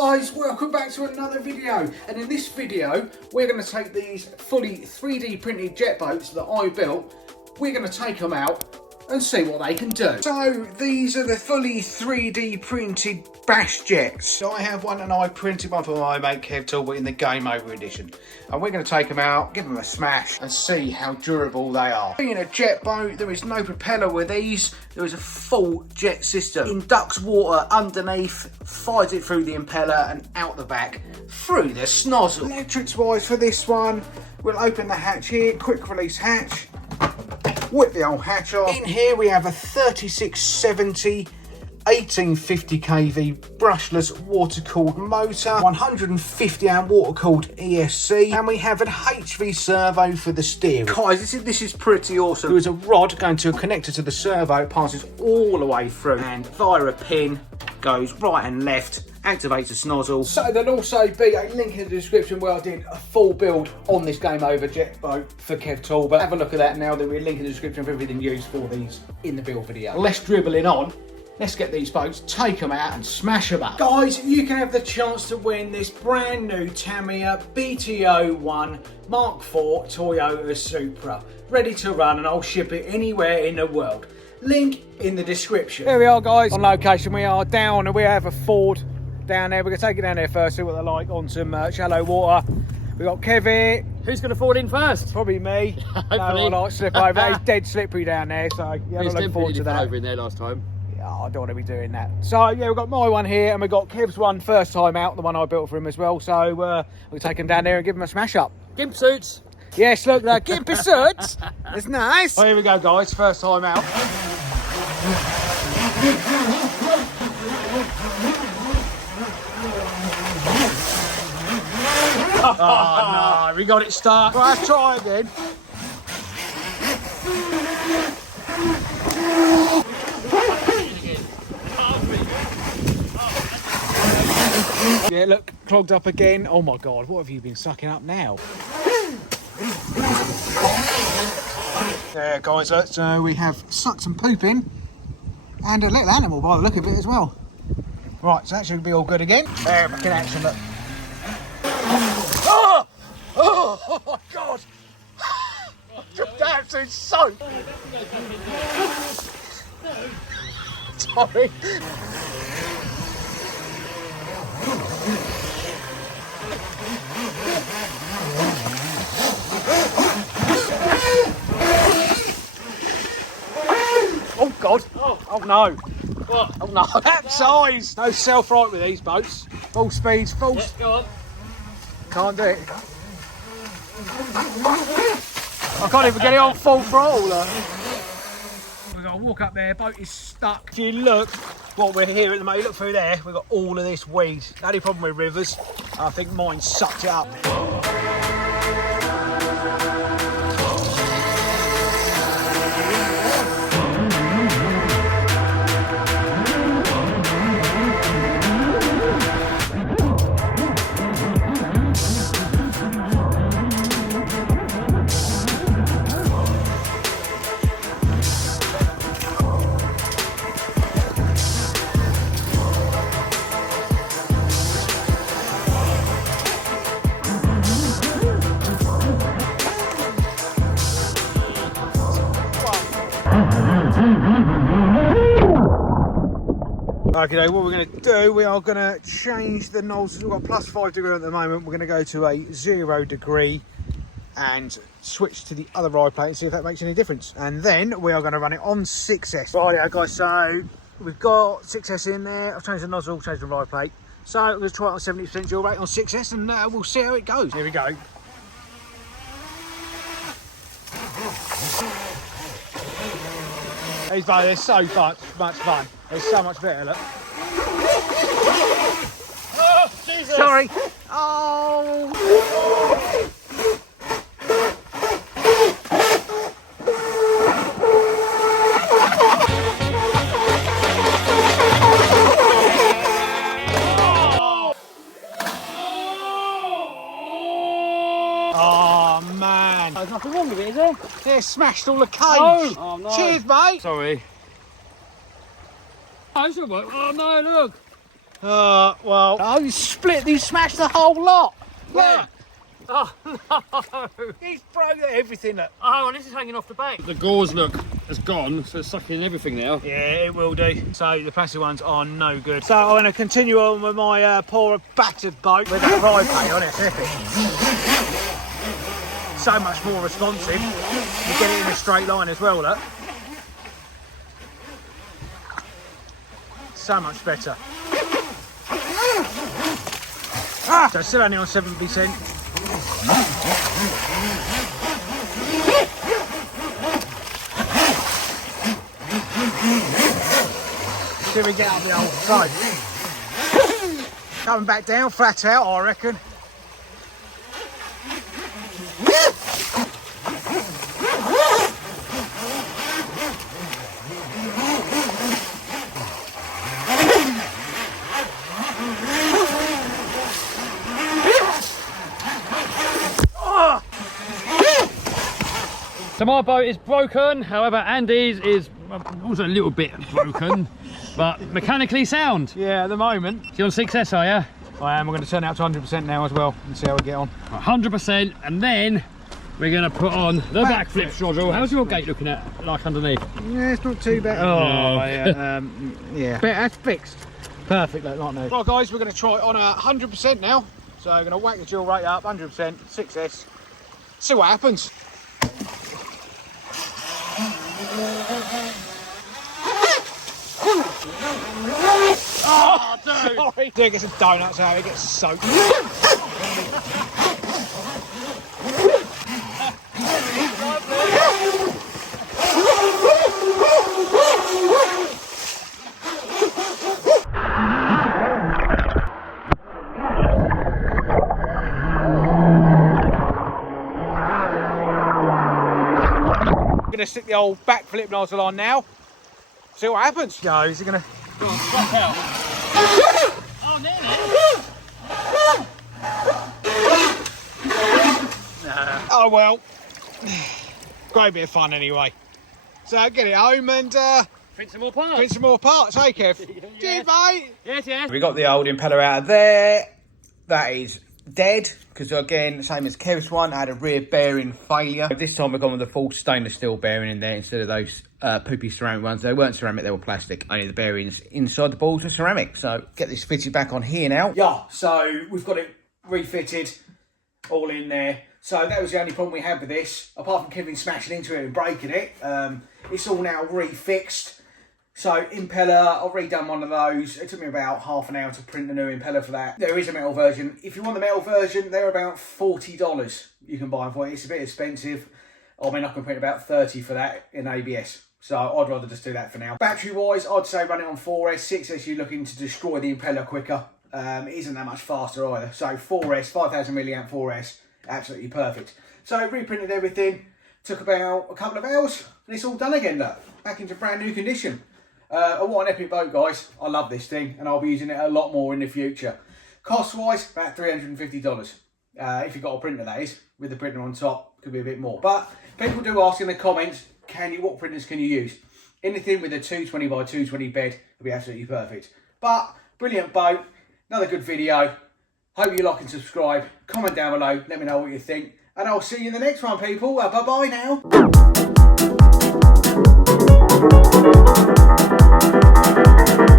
guys, welcome back to another video, and in this video we're going to take these fully 3D printed jet boats that I built. We're going to take them out and see what they can do. So these are the fully 3D printed bash jets. I have one and I printed one for my mate Kev Talbot in the Game Over edition, and we're going to take them out, give them a smash and see how durable they are. Being a jet boat, there is no propeller with these. There is a full jet system. Inducts water underneath, fires it through the impeller and out the back through the snozzle. Electrics wise for this one, we'll open the hatch here, quick release hatch. Whip the old hatch off. In here we have a 3670 1850 kV brushless water-cooled motor, 150 amp water-cooled ESC, and we have an HV servo for the steering. Guys, this is pretty awesome. There is a rod going to a connector to the servo, it passes all the way through, and via a pin goes right and left, activates the snozzle. So there'll also be a link in the description where I did a full build on this Game Over jet boat for Kev Talbot. Have a look at that now. There'll be a link in the description for everything used for these in the build video. Less dribbling on. Let's get these boats, take them out and smash them up. Guys, you can have the chance to win this brand new Tamiya BTO1 Mark IV Toyota Supra. Ready to run, and I'll ship it anywhere in the world. Link in the description. Here we are, guys, on location. We are down and we have a Ford down there. We're going to take it down there first, see what they're like on some shallow water. We've got Kev here. Who's going to fall in first? Probably me. No, I like slip over. It's dead slippery down there, so yeah, I'm looking forward to that. Over in there last time. I don't want to be doing that. So yeah, we've got my one here and we've got Kev's one first time out, the one I built for him as well. So we'll take him down there and give him a smash up. Gimp suits. Yes, look, the gimpy suits. It's nice. Well, here we go, guys, first time out. Oh no, we got it stuck. Right, let's try again. Yeah, look, clogged up again. Oh my God, what have you been sucking up now? Yeah, guys, look, so we have sucked some poop in and a little animal by the look of it as well. Right, so that should be all good again. There, back in action, look. Oh! Oh my God! Just absolute soap! Sorry. Oh God! Oh no! What? Oh no! That size! No self-right with these boats. Full speeds, full. Yeah, go on. Can't do it. I can't even get it on full throttle. We've got to walk up there. Boat is stuck. If you look, what we're here at the moment, you look through there. We've got all of this weed. The only problem with rivers, I think mine sucked it up. Okay, what we're going to do, we are going to change the nozzle. We've got +5 degree at the moment. We're going to go to a 0 degree and switch to the other ride plate and see if that makes any difference. And then we are going to run it on 6S. Right, guys, so we've got 6S in there. I've changed the nozzle, changed the ride plate. So we're going to try it on 70% dual rate on 6S and we'll see how it goes. Here we go. These boats, they're so much fun. They're so much better, look. Oh, Jesus! Sorry. Oh! Oh man! There's nothing wrong with it, is there? Yeah, smashed all the cage. Oh no! Cheers, mate. Sorry. Oh, it's all right. Oh no! Look. Well. Oh, you smashed the whole lot. Yeah. Look, Oh, no. he's broke everything. Look. Oh, hang on, this is hanging off the back. The gauze, look, has gone, so it's sucking everything now. Yeah, it will do. So the plastic ones are no good. So I'm going to continue on with my poor battered boat with that ride pay on it. So much more responsive. You get it in a straight line as well, look. So much better. So still only on 7%. Till we get up the old side. Coming back down, flat out, I reckon. So my boat is broken, however Andy's is also a little bit broken, but mechanically sound. Yeah, at the moment. You're on 6S, are you? I am. We're going to turn it out to 100% now as well and see how we get on. 100%, and then we're going to put on the backflip throttle. How's your gate looking at, like underneath? Yeah, it's not too bad. Oh, yeah. Yeah. But that's fixed. Perfect, like not new. Right, guys, we're going to try it on 100% now. So we're going to whack the dual rate up, 100%, 6S. See what happens. Oh, dude! Sorry. Dude gets some donuts out, it gets soaked. I'm going to stick the old backflip nozzle on now. See what happens. Go, is he going to... Oh, nearly. Nah. Oh well. Great bit of fun anyway. So get it home and Print some more parts. print some more parts, hey Kev? Cheers, mate. Yes, yes. We got the old impeller out of there. That is dead, because again, same as Kev's one, I had a rear bearing failure. This time we've gone with a full stainless steel bearing in there instead of those poopy ceramic ones. They weren't ceramic, they were plastic. Only the bearings inside the balls are ceramic. So get this fitted back on here now. Yeah, so we've got it refitted, all in there. So that was the only problem we had with this, apart from Kevin smashing into it and breaking it. It's all now refixed. So impeller, I've redone one of those. It took me about half an hour to print the new impeller for that. There is a metal version. If you want the metal version, they're about $40 you can buy them for. It's a bit expensive. I mean, I can print about 30 for that in ABS. So I'd rather just do that for now. Battery wise, I'd say run it on 4S. 6S, you're looking to destroy the impeller quicker. It isn't that much faster either. So 4S, 5000 milliamp 4S, absolutely perfect. So reprinted everything. Took about a couple of hours and it's all done again, look. Back into brand new condition. What an epic boat, guys. I love this thing and I'll be using it a lot more in the future. Cost wise, about $350. If you've got a printer, that is, with the printer on top, could be a bit more. But people do ask in the comments, what printers can you use? Anything with a 220 by 220 bed would be absolutely perfect. But brilliant boat, another good video. Hope you like and subscribe. Comment down below, let me know what you think. And I'll see you in the next one, people. Bye-bye now.